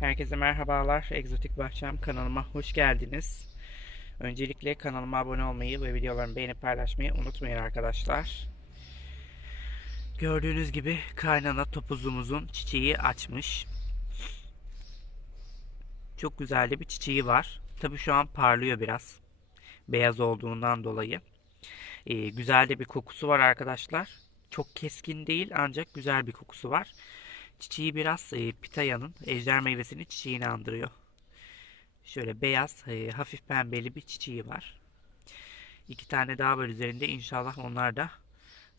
Herkese merhabalar. Egzotik Bahçem kanalıma hoş geldiniz. Öncelikle kanalıma abone olmayı ve videolarımı beğenip paylaşmayı unutmayın arkadaşlar. Gördüğünüz gibi kaynana topuzumuzun çiçeği açmış. Çok güzel bir çiçeği var. Tabi şu an parlıyor biraz. Beyaz olduğundan dolayı. Ee, güzel de bir kokusu var arkadaşlar. Çok keskin değil ancak güzel bir kokusu var. Çiçeği biraz e, pitaya'nın ejder meyvesinin çiçeğini andırıyor. Şöyle beyaz, e, hafif pembeli bir çiçeği var. İki tane daha var üzerinde. İnşallah onlar da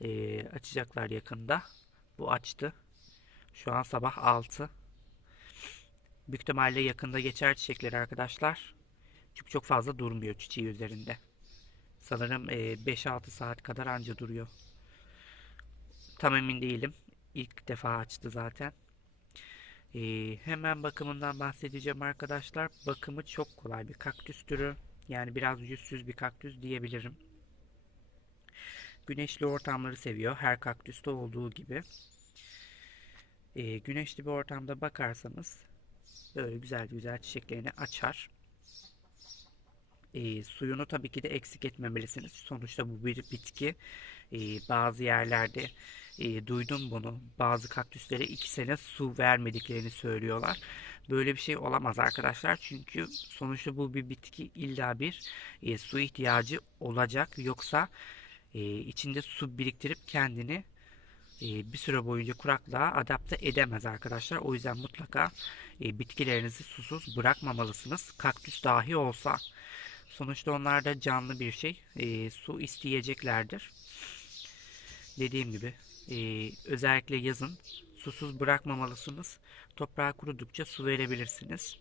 e, açacaklar yakında. Bu açtı. Şu an sabah 6. Büyük ihtimalle yakında geçer çiçekleri arkadaşlar. Çünkü çok fazla durmuyor çiçeği üzerinde. Sanırım e, 5-6 saat kadar anca duruyor. Tam emin değilim. İlk defa açtı zaten. Ee, hemen bakımından bahsedeceğim arkadaşlar. Bakımı çok kolay bir kaktüs türü. Yani biraz yüzsüz bir kaktüs diyebilirim. Güneşli ortamları seviyor. Her kaktüste olduğu gibi. Ee, güneşli bir ortamda bakarsanız böyle güzel güzel çiçeklerini açar. Ee, suyunu tabii ki de eksik etmemelisiniz. Sonuçta bu bir bitki. Ee, bazı yerlerde e, duydum bunu. Bazı kaktüslere iki sene su vermediklerini söylüyorlar. Böyle bir şey olamaz arkadaşlar. Çünkü sonuçta bu bir bitki illa bir e, su ihtiyacı olacak. Yoksa e, içinde su biriktirip kendini e, bir süre boyunca kuraklığa adapte edemez arkadaşlar. O yüzden mutlaka e, bitkilerinizi susuz bırakmamalısınız. Kaktüs dahi olsa. Sonuçta onlar da canlı bir şey. E, su isteyeceklerdir. Dediğim gibi e, özellikle yazın susuz bırakmamalısınız. Toprağı kurudukça su verebilirsiniz.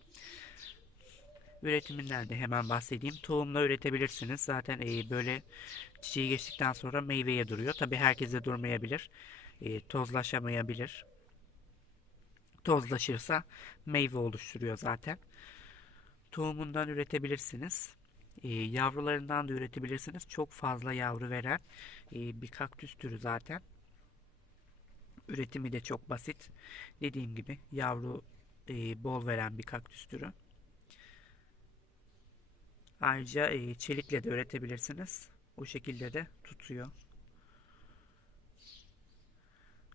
Üretiminden de hemen bahsedeyim. Tohumla üretebilirsiniz. Zaten e, böyle çiçeği geçtikten sonra meyveye duruyor. Tabi herkese durmayabilir. E, tozlaşamayabilir. Tozlaşırsa meyve oluşturuyor zaten. Tohumundan üretebilirsiniz. E, yavrularından da üretebilirsiniz. Çok fazla yavru veren e, bir kaktüs türü zaten. Üretimi de çok basit. Dediğim gibi yavru e, bol veren bir kaktüs türü. Ayrıca e, çelikle de üretebilirsiniz. O şekilde de tutuyor.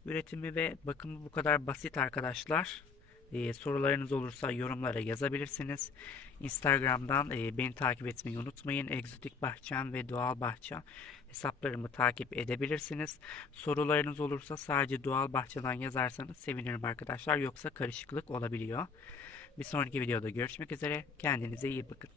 Üretimi ve bakımı bu kadar basit arkadaşlar. Ee, sorularınız olursa yorumlara yazabilirsiniz. Instagram'dan e, beni takip etmeyi unutmayın. Egzotik Bahçem ve Doğal Bahçe hesaplarımı takip edebilirsiniz. Sorularınız olursa sadece Doğal Bahçeden yazarsanız sevinirim arkadaşlar. Yoksa karışıklık olabiliyor. Bir sonraki videoda görüşmek üzere. Kendinize iyi bakın.